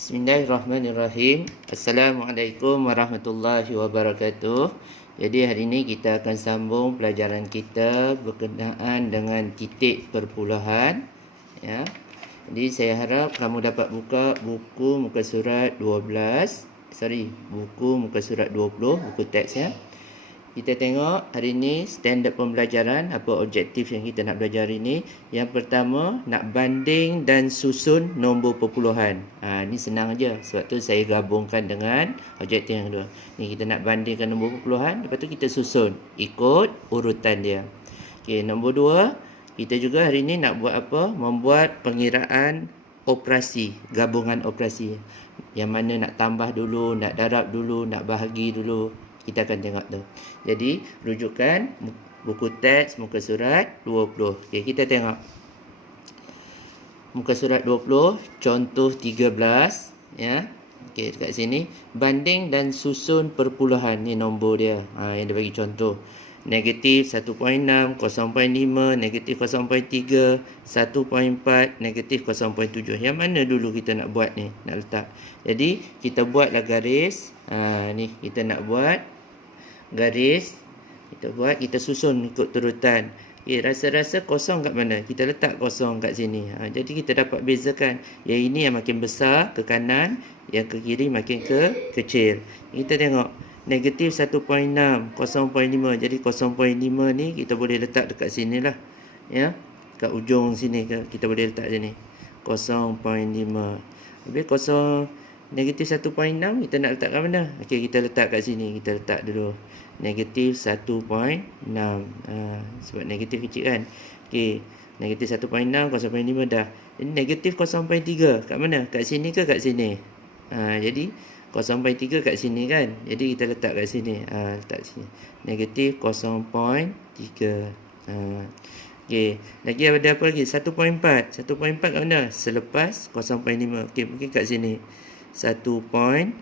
Bismillahirrahmanirrahim. Assalamualaikum warahmatullahi wabarakatuh. Jadi hari ini kita akan sambung pelajaran kita berkenaan dengan titik perpuluhan. Ya. Jadi saya harap kamu dapat buka buku muka surat 12. Buku muka surat 20, buku teks ya. Kita tengok hari ini standard pembelajaran, apa objektif yang kita nak belajar hari ini. Yang pertama, nak banding dan susun nombor perpuluhan. Ini senang aja. Sebab tu saya gabungkan dengan objektif yang kedua. Ni kita nak bandingkan nombor perpuluhan, lepas tu kita susun ikut urutan dia. Okey, nombor 2, kita juga hari ini nak buat apa? Membuat pengiraan operasi, gabungan operasi. Yang mana nak tambah dulu, nak darab dulu, nak bahagi dulu. Kita akan tengok tu. Jadi, rujukan buku teks muka surat 20. Okey, kita tengok. Muka surat 20, contoh 13. Ya. Okey, dekat sini. Banding dan susun perpuluhan. Ni nombor dia. Yang dia bagi contoh. Negatif 1.6, 0.5, negatif 0.3, 1.4, negatif 0.7. Yang mana dulu kita nak buat ni? Nak letak. Jadi, kita buatlah garis. Ni kita nak buat garis. Kita susun ikut turutan. Okay, rasa-rasa kosong kat mana? Kita letak kosong kat sini. Jadi kita dapat bezakan. Yang ini yang makin besar ke kanan, yang ke kiri makin ke kecil. Kita tengok. Negatif 1.6, 0.5. Jadi 0.5 ni kita boleh letak dekat sini lah. Ya. Kat ujung sini kita boleh letak sini. 0.5. Habis negatif 1.6 kita nak letak kat mana? Okey, kita letak kat sini. Kita letak dulu. Negatif 1.6. Sebab negatif kecil kan. Okey. Negatif 1.6, 0.5 dah. Ini negatif 0.3. Kat mana? Kat sini ke kat sini? Jadi 0.3 kat sini kan. Jadi kita letak kat sini. Letak sini. Negatif 0.3. Okey. Lagi ada apa lagi? 1.4. 1.4 kat mana? Selepas 0.5. Okey, mungkin kat sini. 1.4.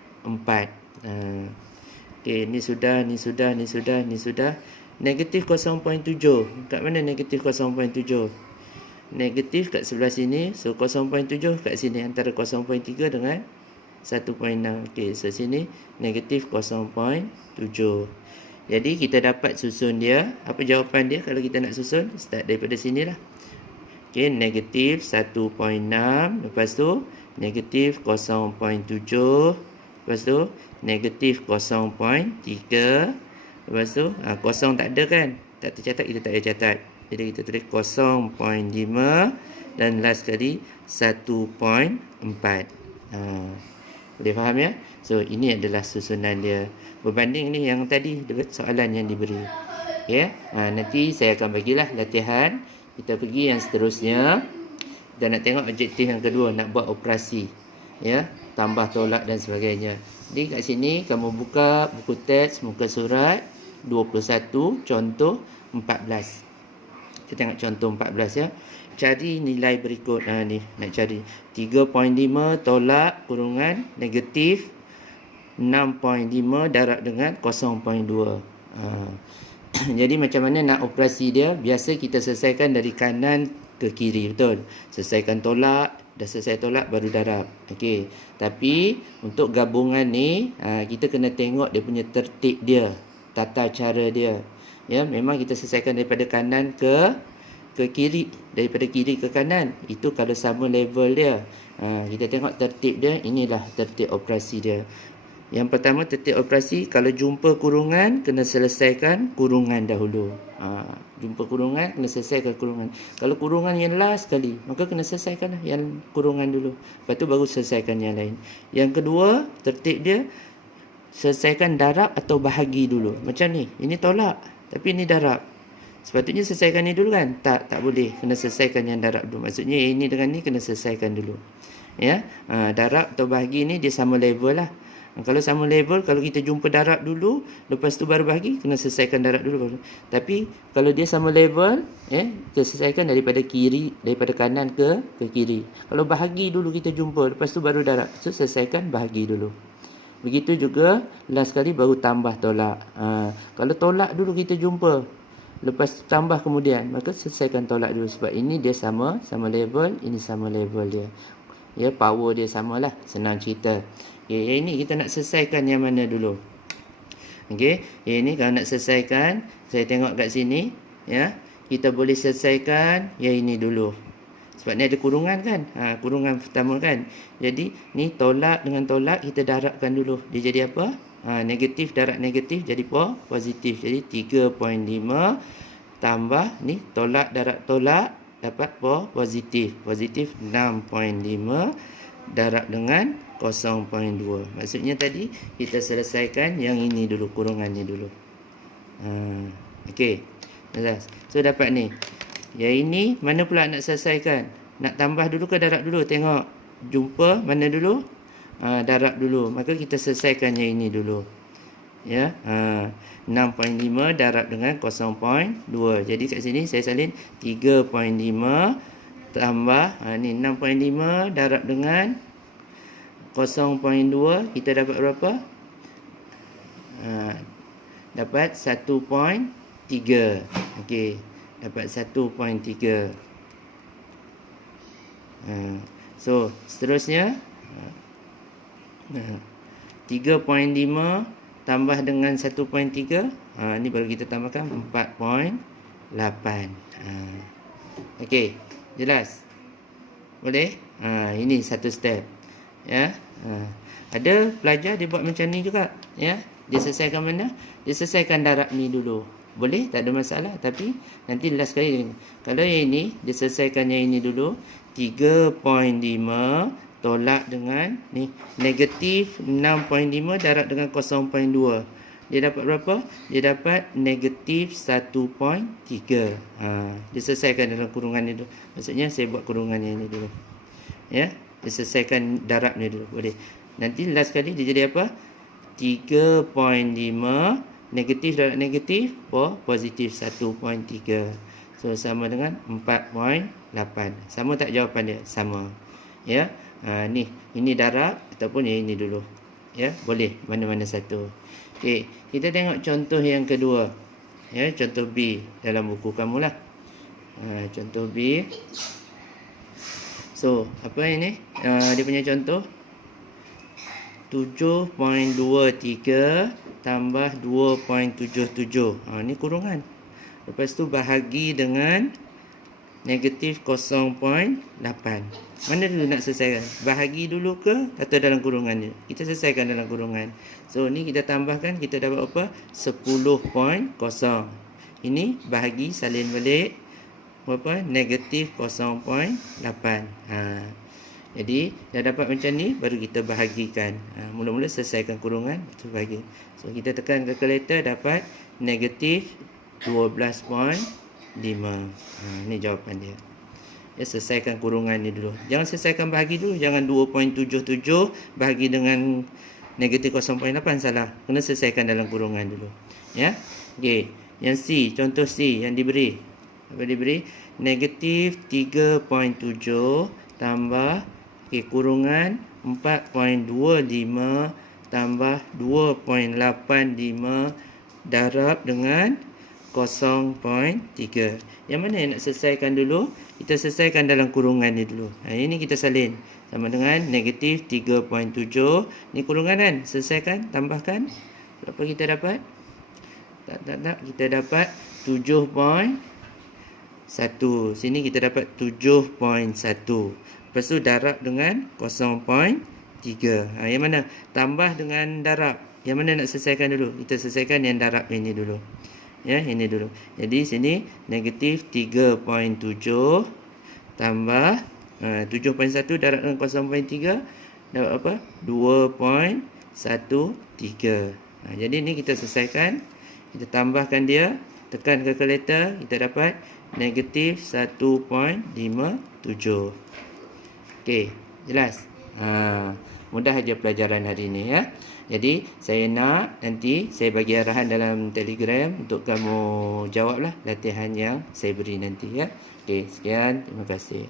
Okey, ni sudah. Negatif 0.7. Kat mana negatif 0.7? Negatif kat sebelah sini. So 0.7 kat sini. Antara 0.3 dengan 1.6. Okey, so sini negatif 0.7. Jadi kita dapat susun dia. Apa jawapan dia kalau kita nak susun? Start daripada sini lah. Okey, negatif 1.6. Lepas tu negatif 0.7. Lepas tu negatif 0.3. Lepas tu kosong tak ada kan? Tak tercatat, kita tak ada catat. Jadi kita tulis 0.5. Dan last kali 1.4. Boleh faham ya? So ini adalah susunan dia. Berbanding ni yang tadi soalan yang diberi. Ya. Nanti saya akan bagilah latihan. Kita pergi yang seterusnya. Kita nak tengok objektif yang kedua, nak buat operasi. Ya, tambah, tolak dan sebagainya. Jadi kat sini kamu buka buku teks muka surat 21 contoh 14. Kita tengok contoh 14 ya. Cari nilai berikut. Ni nak cari 3.5 tolak kurungan negatif 6.5 darab dengan 0.2. Jadi macam mana nak operasi dia? Biasa kita selesaikan dari kanan ke kiri, betul? Selesaikan tolak, dah selesai tolak baru darab. Okey. Tapi untuk gabungan ni kita kena tengok dia punya tertib dia, tata cara dia. Ya, memang kita selesaikan daripada kanan ke kiri, daripada kiri ke kanan. Itu kalau sama level dia. Kita tengok tertib dia. Inilah tertib operasi dia. Yang pertama, tertib operasi, kalau jumpa kurungan kena selesaikan kurungan dahulu. Jumpa kurungan kena selesaikan kurungan. Kalau kurungan yang last sekali, maka kena selesaikan yang kurungan dulu. Lepas tu baru selesaikan yang lain. Yang kedua, tertib dia selesaikan darab atau bahagi dulu. Macam ni, ini tolak tapi ini darab. Sepatutnya selesaikan ni dulu kan? Tak boleh. Kena selesaikan yang darab dulu. Maksudnya ini dengan ni kena selesaikan dulu. Ya, darab atau bahagi ni dia sama level lah. Kalau sama level, kalau kita jumpa darab dulu, lepas tu baru bahagi, kena selesaikan darab dulu baru. Tapi kalau dia sama level, kita selesaikan daripada kanan ke kiri. Kalau bahagi dulu kita jumpa, lepas tu baru darab. So selesaikan bahagi dulu. Begitu juga last kali baru tambah tolak. Kalau tolak dulu kita jumpa, lepas tambah kemudian, maka selesaikan tolak dulu sebab ini dia sama level, ini sama level dia. Ya, power dia samalah, senang cerita. Okey, yang ini kita nak selesaikan yang mana dulu? Okey, yang ini kalau nak selesaikan, saya tengok kat sini, ya. Kita boleh selesaikan yang ini dulu. Sebab ni ada kurungan kan? Kurungan pertama kan. Jadi ni tolak dengan tolak kita darabkan dulu. Dia jadi apa? Negatif darab negatif jadi positif. Jadi 3.5 tambah ni tolak darab tolak dapat positif. Positif 6.5 darab dengan 0.2. Maksudnya tadi kita selesaikan yang ini dulu, kurungan ni dulu. Okey. So dapat ni. Yang ini mana pula nak selesaikan? Nak tambah dulu ke darab dulu? Tengok. Jumpa mana dulu? Darab dulu. Maka kita selesaikan yang ini dulu. Ya. 6.5 darab dengan 0.2. Jadi kat sini saya salin 3.5 tambah ni 6.5 darab dengan 0.2. Kita dapat berapa? Dapat 1.3. Okey. Dapat 1.3. So seterusnya 3.5 tambah dengan 1.3. Ni baru kita tambahkan 4.8. Okey, jelas? Boleh? Ini satu step. Ya. Ada pelajar dia buat macam ni juga, ya. Dia selesaikan mana? Dia selesaikan darab ni dulu. Boleh, tak ada masalah. Tapi nanti last kali, kalau yang ini dia selesaikan yang ini dulu. 3.5 tolak dengan ni negatif 6.5 darab dengan 0.2. Dia dapat berapa? Dia dapat negatif 1.3. Dia selesaikan dalam kurungan ni dulu. Maksudnya saya buat kurungan yang ini dulu. Ya, dia selesaikan darab ni dulu. Boleh. Nanti last kali dia jadi apa? 3.5 negatif darab negatif positif 1.3. So sama dengan 4.8. Sama tak jawapan dia? Sama. Ya. Ini darab ataupun yang ini dulu. Ya, boleh mana-mana satu. Okey, kita tengok contoh yang kedua. Ya, contoh B dalam buku kamu lah. Contoh B. So, apa ini? Dia punya contoh 7.23 tambah 2.77. Ni kurungan. Lepas tu bahagi dengan negatif 0.8. Mana dulu nak selesaikan? Bahagi dulu ke atau dalam kurungan ni? Kita selesaikan dalam kurungan. So ni kita tambahkan, kita dapat apa? 10.0. Ini bahagi salin balik berapa? Negatif 0.8. Jadi dah dapat macam ni, baru kita bahagikan. Mula-mula selesaikan kurungan, tu bahagi. So kita tekan kalkulator, dapat negatif 12.5. Ni jawapan dia. Ya, selesaikan kurungan ni dulu. Jangan selesaikan bahagi dulu. Jangan 2.77 bahagi dengan negatif 0.8, salah. Kena selesaikan dalam kurungan dulu. Ya. Okey. Yang C, contoh C yang diberi. Apa diberi? Negatif 3.7 tambah kurungan 4.25 tambah 2.85 darab dengan 0.3. Yang mana yang nak selesaikan dulu? Kita selesaikan dalam kurungan ni dulu. Ini kita salin. Sama dengan negatif 3.7. Ni kurungan kan? Selesaikan. Tambahkan. Berapa kita dapat? Tak. Kita dapat 7.1. Sini kita dapat 7.1. Lepas tu darab dengan 0.3. Yang mana? Tambah dengan darab. Yang mana nak selesaikan dulu? Kita selesaikan yang darab ini dulu. Ya, ini dulu. Jadi sini negatif 3.7 tambah 7.1 darab dengan 0.3 dapat apa? 2.13. Jadi ni kita selesaikan. Kita tambahkan dia, tekan kalkulator, kita dapat negatif 1.57. Okey, jelas? Mudah aja pelajaran hari ini, ya. Jadi saya nak nanti saya bagi arahan dalam Telegram untuk kamu jawablah latihan yang saya beri nanti, ya. Okey, sekian, terima kasih.